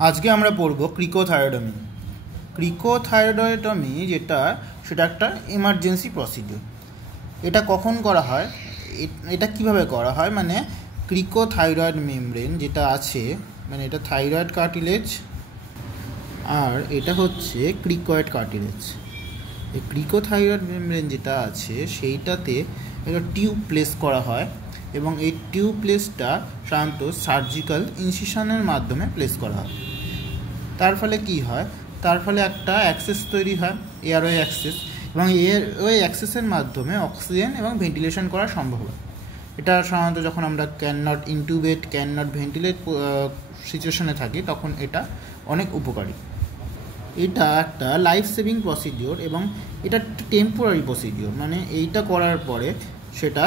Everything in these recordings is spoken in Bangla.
আজকে আমরা পড়ব ক্রিকোথাইরয়েডমি। ক্রিকোথাইরয়েডমি সেটা একটা এমার্জেন্সি প্রসিডিউর। এটা কখন করা হয়, এটা কিভাবে করা হয়, মানে ক্রিকোথাইরয়েড মেমব্রেন যেটা আছে, মানে এটা থাইরয়েড কার্টিলেজ আর এটা হচ্ছে ক্রিকয়েড কার্টিলেজ। এই ক্রিকোথাইরয়েড মেমব্রেন যেটা আছে সেইটাতে একটা টিউব প্লেস করা হয় এবং এই টিউব প্লেসটা সাধারণত সার্জিক্যাল ইনসিশনের মাধ্যমে প্লেস করা হয়। তার ফলে কি হয়, তার ফলে একটা অ্যাক্সেস তৈরি হয়, এয়ারওয়ে অ্যাক্সেস, এবং এয়ারওয়ে অ্যাক্সেসের মাধ্যমে অক্সিজেন এবং ভেন্টিলেশন করা সম্ভব হয়। এটা সাধারণত যখন আমরা can not intubate, can not ventilate সিচুয়েশনে থাকি তখন এটা অনেক উপকারী। এটা একটা লাইফ সেভিং প্রসিডিওর এবং এটা একটা টেম্পোরারি প্রসিডিওর, মানে এইটা করার পরে সেটা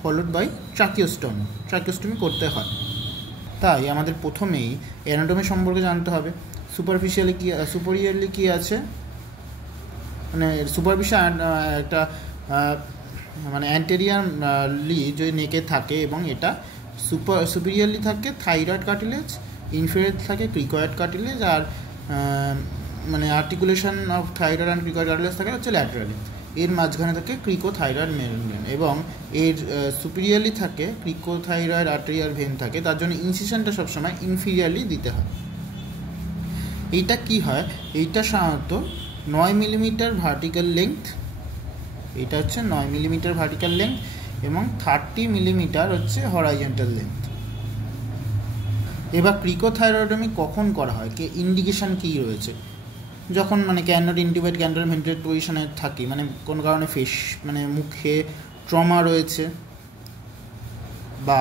ফলোড বাই ট্রাকিওস্টমি করতে হয়। তাই আমাদের প্রথমেই অ্যানাটমি সম্পর্কে জানতে হবে। সুপেরিয়রলি কী আছে, মানে সুপারফিশিয়াল একটা মানে অ্যান্টেরিয়রলি যে নেকে থাকে এবং এটা সুপিরিয়রলি থাকে থাইরয়েড কার্টিলেজ, ইনফেরিয়র থাকে ক্রিকয়েড কার্টিলেজ, আর মানে articulation of thyroid and cricoid cartilage থাকে হচ্ছে ল্যাটারালি। এর মাঝখানে থাকে ক্রিকোথাইরয়েড মেমব্রেন এবং এর সুপিরিয়রলি থাকে ক্রিকোথাইরয়েড আর্টেরিয়াল ভেন থাকে, তার জন্য ইনসিশনটা সবসময় ইনফিরিয়রলি দিতে হয়। এইটা কি হয়, এইটা সাধারণত 9 মিলিমিটার ভার্টিক্যাল লেংথ, এটা হচ্ছে 9 মিলিমিটার ভার্টিক্যাল লেংথ এবং 30 মিলিমিটার হচ্ছে হরাইজন্টাল লেংথ। এবার ক্রিকোথাইরয়েডমি কখন করা হয়, ইন্ডিকেশন কী রয়েছে, যখন মানে can not intubate, can not ventilate পজিশনে থাকি, মানে কোনো কারণে মানে মুখে ট্রমা রয়েছে বা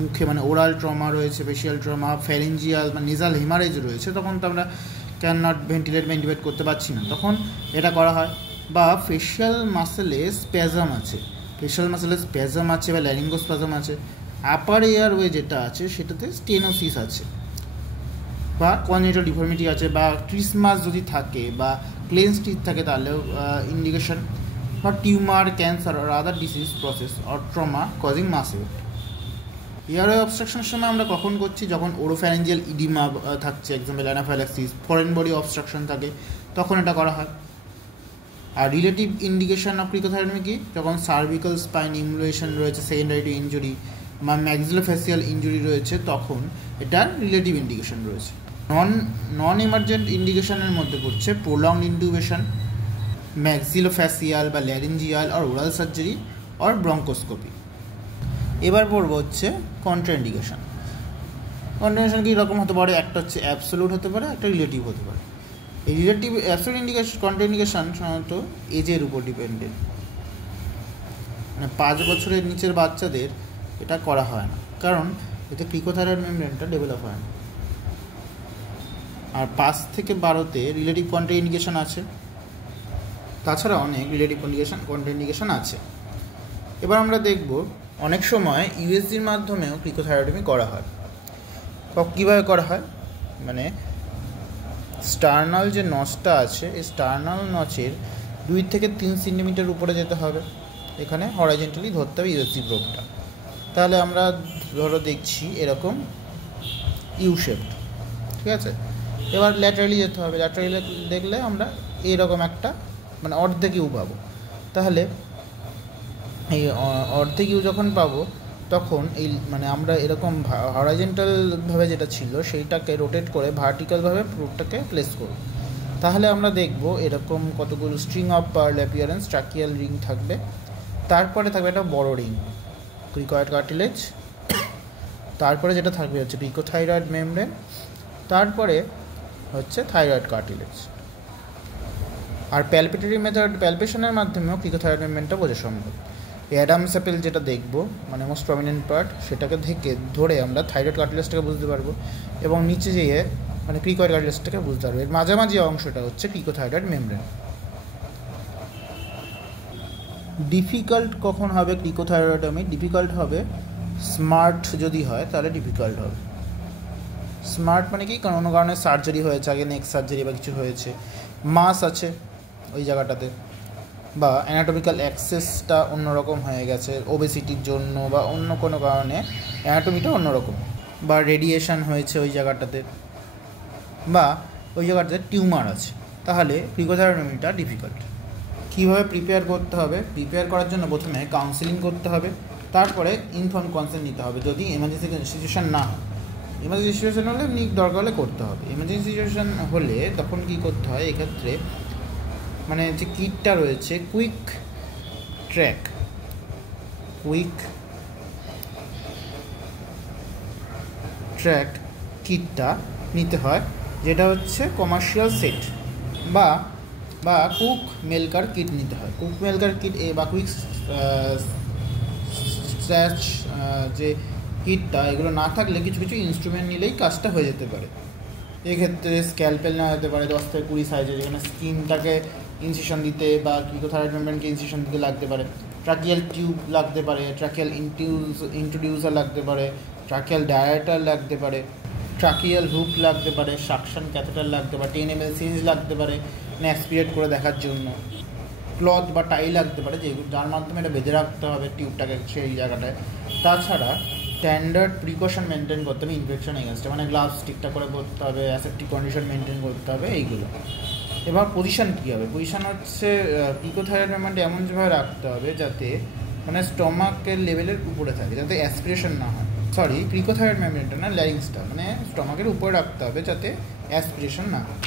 মুখে মানে ওরাল ট্রমা রয়েছে, ফেশিয়াল ট্রমা, ফ্যারিঞ্জিয়াল মানে নেজাল হেমারেজ রয়েছে, তখন তো আমরা ক্যান নট ভেন্টিলেট করতে পারছি না, তখন এটা করা হয়। বা ফেশিয়াল মাসেলে স্প্যাজম আছে বা ল্যারিঙ্গোস্প্যাজম আছে, আপার এয়ারওয়ে যেটা আছে সেটাতে স্টেনোসিস আছে বা কনজেনিটাল ডিফর্মিটি আছে বা ট্রিসমাস যদি থাকে বা ক্লেন্স টিথ থাকে তাহলেও ইন্ডিকেশন, বা টিউমার, ক্যান্সার আর other disease process or trauma causing muscle. Airway অবস্ট্রাকশনের সময় আমরা কখন করছি, যখন ওরোফ্যারিঞ্জিয়াল ইডিমা থাকছে, example anaphylaxis, foreign body obstruction থাকে, তখন এটা করা হয়। আর রিলেটিভ ইন্ডিকেশন অফ ক্রিকোথাইরয়েডমি কি, যখন সার্ভিক্যাল স্পাইন ইমুলেশন রয়েছে, সেকেন্ডারি টু ইনজুরি বা ম্যাক্সিলোফেসিয়াল ইনজুরি রয়েছে, তখন এটার রিলেটিভ ইন্ডিকেশন রয়েছে। নন এমার্জেন্ট ইন্ডিকেশনের মধ্যে পড়ছে প্রোলংড ইন্টিউবেশন, ম্যাক্সিলোফেসিয়াল বা ল্যারিঞ্জিয়াল আর ওরাল সার্জারি আর ব্রঙ্কোস্কোপি। এবার পড়বো হচ্ছে কন্ট্রাইন্ডিকেশন। কন্ট্রাইন্ডিকেশন কী রকম হতে পারে, একটা হচ্ছে অ্যাবসোলিউট হতে পারে, একটা রিলেটিভ হতে পারে। এই রিলেটিভ অ্যাবসোলিউট কন্ট্রাইন্ডিকেশন সাধারণত এজের উপর ডিপেন্ডেন্ট, মানে 5 বছরের নিচের বাচ্চাদের এটা করা হয় না, কারণ এতে ক্রিকোথাইরয়েড মেমব্রেনটা ডেভেলপ হয় না। আর 5 থেকে 12তে রিলেটিভ কন্ট্রাইন্ডিকেশন আছে, তাছাড়া অনেক রিলেটিভ কন্ট্রাইন্ডিকেশন আছে। এবার আমরা দেখব অনেক সময় ইউএসজির মাধ্যমেও ক্রিকোথাইরয়েডমি করা হয়। কীভাবে করা হয়, মানে স্টার্নাল যে নচটা আছে, এই স্টার্নাল নচের 2 থেকে 3 সেন্টিমিটার উপরে যেতে হবে, এখানে হরাইজন্টালি ধরতে হবে ইউএসজি প্রোবটা। তাহলে আমরা ধরো দেখছি এরকম ইউ শেপড, ঠিক আছে। এবার ল্যাটারালি যেতে হবে, ল্যাটারালি দেখলে আমরা এইরকম একটা মানে অর্ধেক ইউ পাবো। তাহলে এই অর্ধেক ইউ যখন পাবো তখন এই মানে আমরা এরকম হরাইজন্টালভাবে যেটা ছিল সেইটাকে রোটেট করে ভার্টিক্যালভাবে প্রোবটাকে প্লেস করব। তাহলে আমরা দেখব এরকম কতগুলো string of pearl appearance tracheal ring থাকবে, তারপরে থাকবে একটা বড় রিং ক্রিকয়েড কার্টিলেজ, তারপরে যেটা থাকবে হচ্ছে ক্রিকোথাইরয়েড মেমব্রেন, তারপরে হচ্ছে থাইরয়েড কার্টিলেজ। আর প্যালপেশনের মাধ্যমেও ক্রিকোথাইরয়েড মেমব্রেনটা বোঝা সম্ভব। অ্যাডামস অ্যাপেল যেটা দেখব, মানে মোস্ট প্রমিনেন্ট পার্ট, সেটাকে ধরে আমরা থাইরয়েড কার্টিলেজটাকে বুঝতে পারবো এবং নিচে যেয়ে মানে ক্রিকয়েড কার্টিলেজটাকে বুঝতে পারবো। এর মাঝামাঝি অংশটা হচ্ছে ক্রিকোথাইরয়েড মেমব্রেন। ডিফিকাল্ট কখন হবে ক্রিকোথাইরয়েডমি, ডিফিকাল্ট হবে স্মার্ট যদি হয় তাহলে ডিফিকাল্ট হবে। স্মার্ট মানে কি, কোনো কারণে সার্জারি হয়েছে, আগে নেক সার্জারি বা কিছু হয়েছে, মাস আছে ওই জায়গাটাতে, বা অ্যানাটমিক্যাল অ্যাক্সেসটা অন্যরকম হয়ে গেছে ওবেসিটির জন্য বা অন্য কোনো কারণে অ্যানাটমিটা অন্যরকম, বা রেডিয়েশন হয়েছে ওই জায়গাটাতে, বা ওই জায়গাটাতে টিউমার আছে, তাহলে ক্রিকোথাইরয়েড মেমব্রেনটা ডিফিকাল্ট। কীভাবে প্রিপেয়ার করতে হবে? প্রিপেয়ার করার জন্য প্রথমে কাউন্সেলিং করতে হবে, তারপরে ইনফর্ম কনসেন্ট নিতে হবে যদি এমার্জেন্সি সিচুয়েশান না হয়। এমার্জেন্সি সিচুয়েশান হলে দরকার হলে করতে হবে। এমার্জেন্সি সিচুয়েশান হলে তখন কী করতে হয়? এক্ষেত্রে মানে যে কিটটা রয়েছে কুইক ট্র্যাক কিটটা নিতে হয়, যেটা হচ্ছে কমার্শিয়াল সেট বা কুক মেলকার কিট নিতে হয়। কুক মেলকার কিট বা কুইক স্ট্র্যাচ যে কিটটা, এগুলো না থাকলে কিছু কিছু ইনস্ট্রুমেন্ট নিলেই কাজটা হয়ে যেতে পারে। এক্ষেত্রে স্ক্যালপেল নেওয়া যেতে পারে 10 থেকে 20 সাইজে, যেখানে স্কিনটাকে ইনসিশন দিতে বা ক্রিকোথাইরয়েড মেমব্রেনকে ইনসিশন দিতে লাগতে পারে। ট্রাকিয়াল টিউব লাগতে পারে, ট্রাকিয়াল ইন্ট্রোডিউসার লাগতে পারে, ট্রাকিয়াল ডায়ারেটার লাগতে পারে, ট্রাকিয়াল হুক লাগতে পারে, সাকশন ক্যাথেটার লাগতে পারে, 10 ml সিরিঞ্জ লাগতে পারে অ্যাসপিরেট করে দেখার জন্য, ক্লথ বা টাই লাগতে পারে, যার মাধ্যমে এটা বেঁধে রাখতে হবে টিউবটাকে সেই জায়গাটায়। তাছাড়া স্ট্যান্ডার্ড প্রিকশন মেনটেন করতে হবে ইনফেকশন এগেনস্টে, মানে গ্লাভস ঠিকঠাক করে পরতে হবে, অ্যাসেপ্টিক কন্ডিশন মেনটেন করতে হবে, এইগুলো। এবার পজিশন কী হবে? পজিশন হচ্ছে ক্রিকোথাইরয়েড মেমব্রেনটা এমনভাবে রাখতে হবে যাতে মানে স্টমাকের লেভেলের উপরে থাকে, যাতে অ্যাসপিরেশন না হয়। ক্রিকোথাইরয়েড মেমব্রেনটা না, ল্যারিংসটা মানে স্টমাকের উপরে রাখতে হবে যাতে অ্যাসপিরেশন না হয়।